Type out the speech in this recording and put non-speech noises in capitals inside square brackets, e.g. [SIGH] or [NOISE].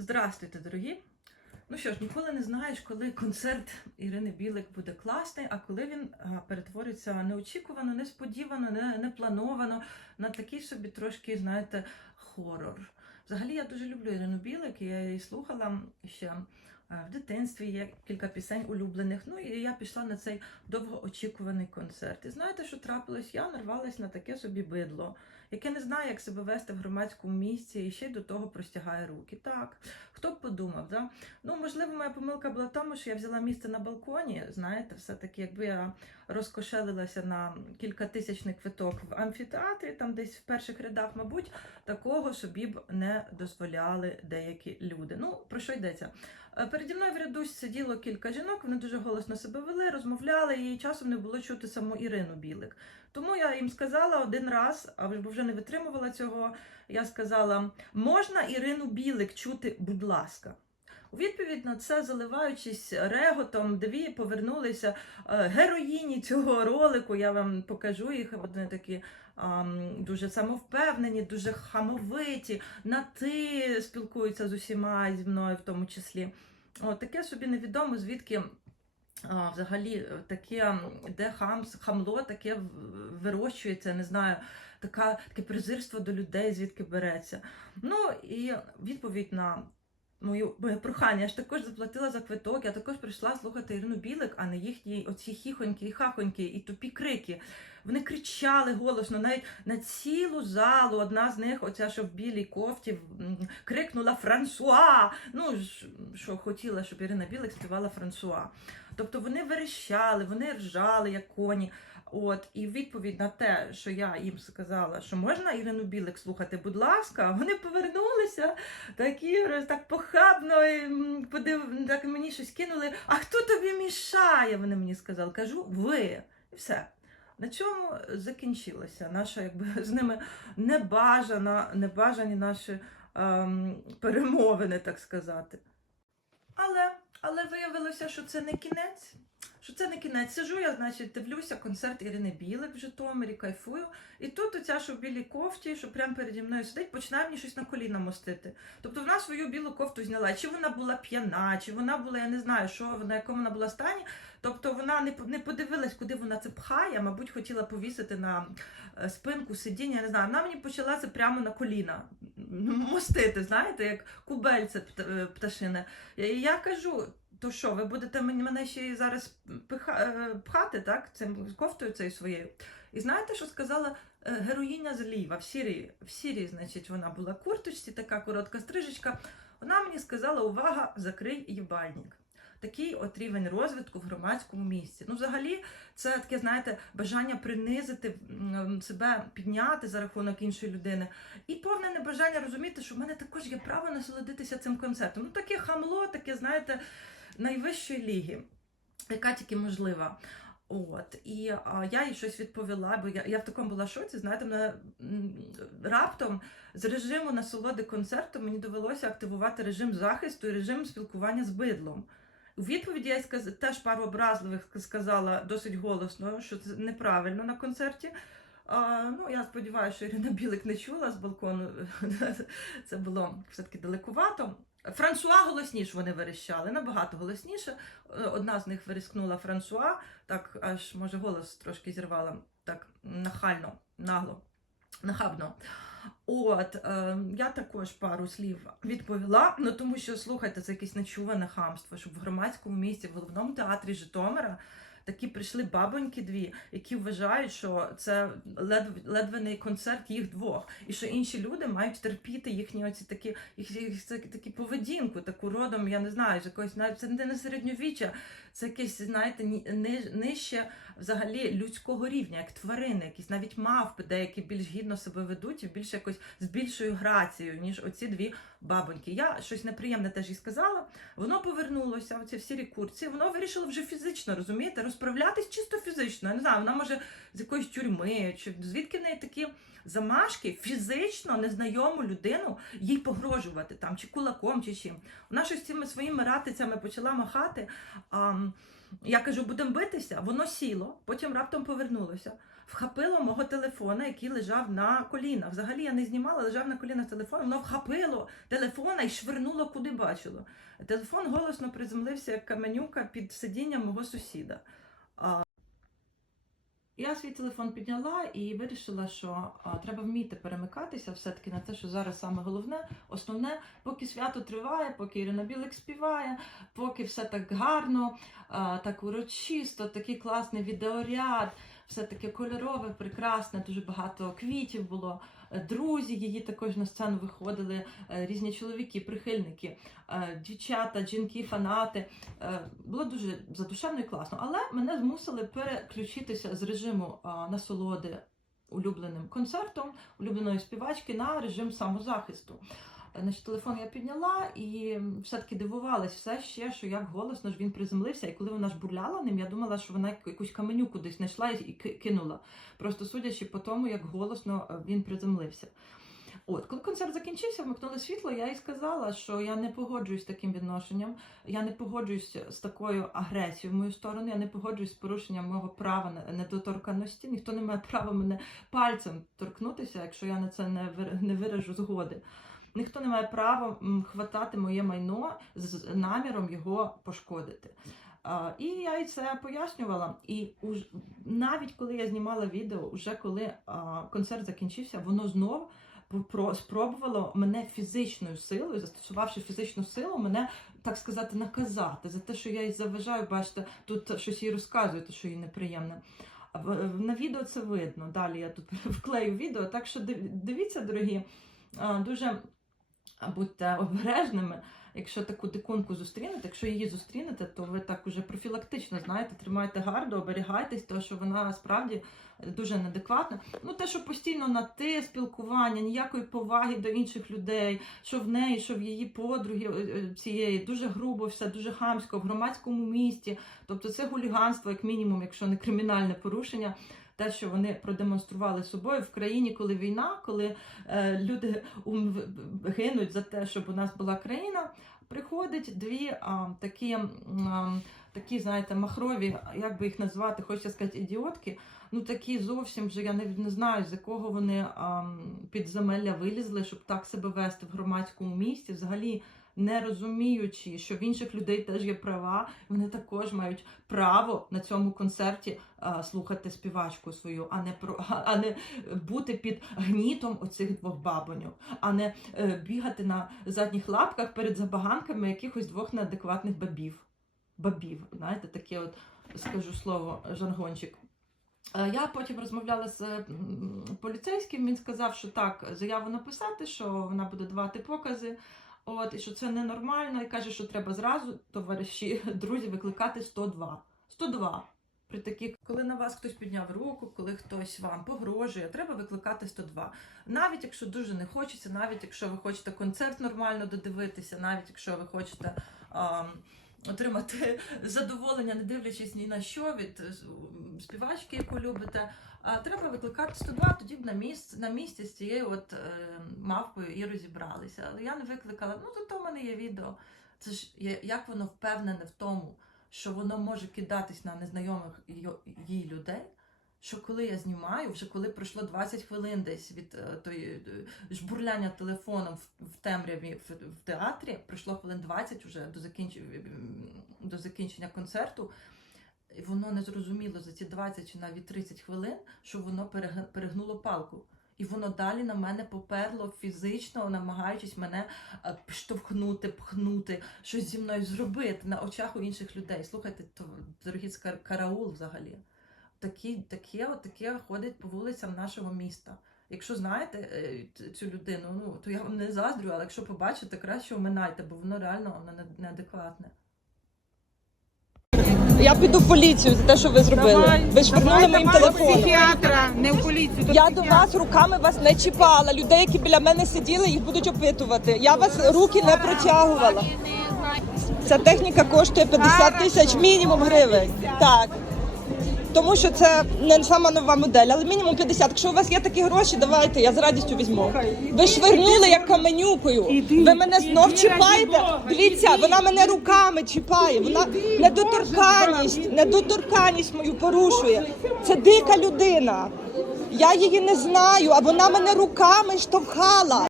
Здравствуйте, дорогі! Ну що ж, ніколи не знаєш, коли концерт Ірини Білик буде класний, а коли він а, перетвориться неочікувано, несподівано, не, не плановано на такий собі трошки, знаєте, хорор. Взагалі я дуже люблю Ірину Білик, я її слухала ще е, в дитинстві, є кілька пісень улюблених. Ну і я пішла на цей довгоочікуваний концерт. І знаєте, що трапилось? Я нарвалась на таке собі бидло, яке не знає, як себе вести в громадському місці, і ще й до того простягає руки. Так, хто б подумав, да? Ну, можливо, моя помилка була в тому, що я взяла місце на балконі. Знаєте, все-таки, якби я розкошелилася на кількатисячний квиток в амфітеатрі, там десь в перших рядах, мабуть, такого собі б не дозволяли деякі люди. Ну, про що йдеться? Е, Переді мною в ряду сиділо кілька жінок, вони дуже голосно себе вели, розмовляли, і часом не було чути саму Ірину Білик. Тому я їм сказала один раз, а вже не витримувала цього. Я сказала: можна Ірину Білик чути, будь ласка. У відповідь на це, заливаючись реготом, дві повернулися е, героїні цього ролику. Я вам покажу їх. Вони такі дуже самовпевнені, дуже хамовиті, на ти спілкуються з усіма зі мною в тому числі. От таке собі невідомо, звідки взагалі е, таке, де хам, хамло таке вирощується, не знаю, така, таке презирство до людей, звідки береться. Ну і відповідь на мою моє прохання. Я ж також заплатила за квиток, я також прийшла слухати Ірину Білик, а не їхні оці хіхоньки і хахоньки і тупі крики. Вони кричали голосно, навіть на цілу залу. Одна з них, оця, що в білій кофті, крикнула Франсуа. Ну, що хотіла, щоб Ірина Білик співала Франсуа. Тобто вони верещали, вони ржали, як коні. От, і відповідь на те, що я їм сказала, що можна Ірину Білик слухати, будь ласка, [LAUGHS] вони повернулися такі так похабно, і, подив, так мені щось кинули. А хто тобі мішає? Вони мені сказали. Кажу, ви. І все. На чому закінчилося наша, якби [LAUGHS] з ними небажана, небажані наші ем, перемовини, так сказати. Але, але виявилося, що це не кінець. Що це не кінець. Сижу я, значить, дивлюся концерт Ірини Білик в Житомирі, кайфую. І тут оця, що в білій кофті, що прямо переді мною сидить, починає мені щось на коліна мостити. Тобто вона свою білу кофту зняла. Чи вона була п'яна, чи вона була, я не знаю, що на якому вона була стані. Тобто вона не, не подивилась, куди вона це пхає, мабуть, хотіла повісити на е, спинку сидіння, я не знаю. Вона мені почала це прямо на коліна мостити, знаєте, як кубельце е, пташине. Я кажу. То що, ви будете мене ще й зараз е, пхати, так, цим кофтою цією своєю? І знаєте, що сказала е, героїня зліва в Сірії? в Сірії, значить, вона була в курточці, така коротка стрижечка. Вона мені сказала: увага, закрий їбальник. Такий от рівень розвитку в громадському місці. Ну, взагалі, це таке, знаєте, бажання принизити себе, підняти за рахунок іншої людини. І повне небажання розуміти, що в мене також є право насолодитися цим концертом. Ну, таке хамло, таке, знаєте, найвищої ліги, яка тільки можлива. От, і а, я їй щось відповіла, бо я, я в такому була шоці, знаєте, мене раптом з режиму насолоди концерту мені довелося активувати режим захисту і режим спілкування з бидлом. У відповіді я сказ... теж пару образливих сказала досить голосно, що це неправильно на концерті. А, ну, я сподіваюся, що Ірина Білик не чула з балкону. [LAUGHS] Це було все-таки далекувато. Франсуа голосніше вони верещали, набагато голосніше. Е, Одна з них вирискнула Франсуа, так аж може голос трошки зірвала, так нахально, нагло, нахабно. От, е, я також пару слів відповіла, ну тому що слухайте, це якесь нечуване хамство, щоб в громадському місці, в головному театрі Житомира такі прийшли бабоньки дві, які вважають, що це ледве, не концерт їх двох, і що інші люди мають терпіти їхні оці такі, їх, їх, такі поведінку, таку родом, я не знаю, з якоїсь навіть це не середньовіччя, це якесь, знаєте, нижче взагалі людського рівня, як тварини, якісь навіть мавпи, деякі більш гідно себе ведуть і більш якось з більшою грацією, ніж оці дві бабоньки. Я щось неприємне теж їй сказала. Воно повернулося, оці в сірій курці, воно вирішило вже фізично, розумієте, розправлятись чисто фізично. Я не знаю, вона може з якоїсь тюрми, чи звідки в неї такі замашки фізично незнайому людину їй погрожувати там, чи кулаком, чи чим. Вона щось цими своїми ратицями почала махати. А, я кажу, будемо битися, воно сіло, потім раптом повернулося. Вхапило мого телефона, який лежав на колінах. Взагалі я не знімала, лежав на колінах телефон, воно вхапило телефона і швирнуло куди бачило. Телефон голосно приземлився як каменюка під сидінням мого сусіда. Я свій телефон підняла і вирішила, що а, треба вміти перемикатися все-таки на те, що зараз саме головне, основне, поки свято триває, поки Ірина Білик співає, поки все так гарно, а, так урочисто, такий класний відеоряд, все таке кольорове, прекрасне, дуже багато квітів було. Друзі її також на сцену виходили, е, різні чоловіки, прихильники, е, дівчата, жінки, фанати. Е, Було дуже задушевно і класно. Але мене змусили переключитися з режиму насолоди улюбленим концертом, улюбленої співачки на режим самозахисту. Значить, телефон я підняла і все-таки дивувалась все ще, що як голосно ж він приземлився. І коли вона ж бурляла ним, я думала, що вона якусь каменюку десь знайшла і кинула. Просто судячи по тому, як голосно е, він приземлився. От, коли концерт закінчився, вмикнули світло, я їй сказала, що я не погоджуюсь з таким відношенням, я не погоджуюсь з такою агресією в мою сторону, я не погоджуюсь з порушенням мого права на недоторканності. Ніхто не має права мене пальцем торкнутися, якщо я на це не виражу згоди. Ніхто не має права хватати моє майно з наміром його пошкодити. І я їй це пояснювала. І уж, навіть коли я знімала відео, уже коли концерт закінчився, воно знов спробувало мене фізичною силою, застосувавши фізичну силу, мене так сказати наказати за те, що я їй заважаю. Бачите, тут щось їй розказую, те, що їй неприємне. На відео це видно. Далі я тут [LAUGHS] вклею відео. Так що дивіться, дорогі, дуже будьте обережними. Якщо таку дикунку зустрінете, якщо її зустрінете, то ви так уже профілактично знаєте, тримайте гарду, оберігайтесь, тому що вона справді дуже неадекватна. Ну, те, що постійно на ти спілкування, ніякої поваги до інших людей, що в неї, що в її подруги е, е, цієї дуже грубо, все дуже хамсько в громадському місті. Тобто це хуліганство, як мінімум, якщо не кримінальне порушення. Те, що вони продемонстрували собою в країні, коли війна, коли е, люди гинуть за те, щоб у нас була країна, приходять дві а, такі, а, такі, знаєте, махрові, як би їх назвати, хочеться сказати, ідіотки. Ну такі зовсім вже я не, не знаю, з якого вони а, підземелля вилізли, щоб так себе вести в громадському місті, взагалі не розуміючи, що в інших людей теж є права, вони також мають право на цьому концерті а, слухати співачку свою, а не про а не бути під гнітом оцих двох бабоньок, а не е, бігати на задніх лапках перед забаганками якихось двох неадекватних бабів. Бабів, знаєте, таке от скажу слово жаргончик. Е, Я потім розмовляла з поліцейським. Він сказав, що так, заяву написати, що вона буде давати покази. От, і що це ненормально, і каже, що треба зразу, товариші, [LAUGHS] друзі, викликати 102. 102. При таких, коли на вас хтось підняв руку, коли хтось вам погрожує, треба викликати 102. Навіть якщо дуже не хочеться, навіть якщо ви хочете концерт нормально додивитися, навіть якщо ви хочете а, отримати [LAUGHS] задоволення, не дивлячись ні на що від е, співачки, яку любите. Треба викликати 102, тоді б на місці, на місці з цією от е, мавпою і розібралися. Але я не викликала. Ну, зато в мене є відео. Це ж як воно впевнене в тому, що воно може кидатись на незнайомих йо- їй людей. Що коли я знімаю, вже коли пройшло 20 хвилин десь від е, тої е, жбурляння телефоном в, в темряві в, в театрі, пройшло хвилин 20 вже до закінчення, до закінчення концерту. І воно не зрозуміло за ці 20 чи навіть 30 хвилин, що воно перег- перегнуло палку. І воно далі на мене поперло фізично, намагаючись мене е, штовхнути, пхнути, щось зі мною зробити на очах у інших людей. Слухайте, то дорогі караул взагалі. Такі, таке, таке ходить по вулицям нашого міста. Якщо знаєте е, цю людину, ну то я вам не заздрю, але якщо побачите, краще оминайте, бо воно реально воно неадекватне. Я піду в поліцію за те, що ви зробили. ви швирнули моїм давай телефоном. психіатра, не в поліцію. до Я до психіатра. вас руками вас не чіпала. Людей, які біля мене сиділи, їх будуть опитувати. Я вас руки не протягувала. Ця техніка коштує 50 тисяч мінімум гривень. Так. Тому що це не сама нова модель, але мінімум 50. Якщо у вас є такі гроші, давайте, я з радістю візьму. Ви швирнули як каменюкою. Ви мене знов чіпаєте. Дивіться, вона мене руками чіпає. Вона недоторканність, недоторканність мою порушує. Це дика людина. Я її не знаю, а вона мене руками штовхала.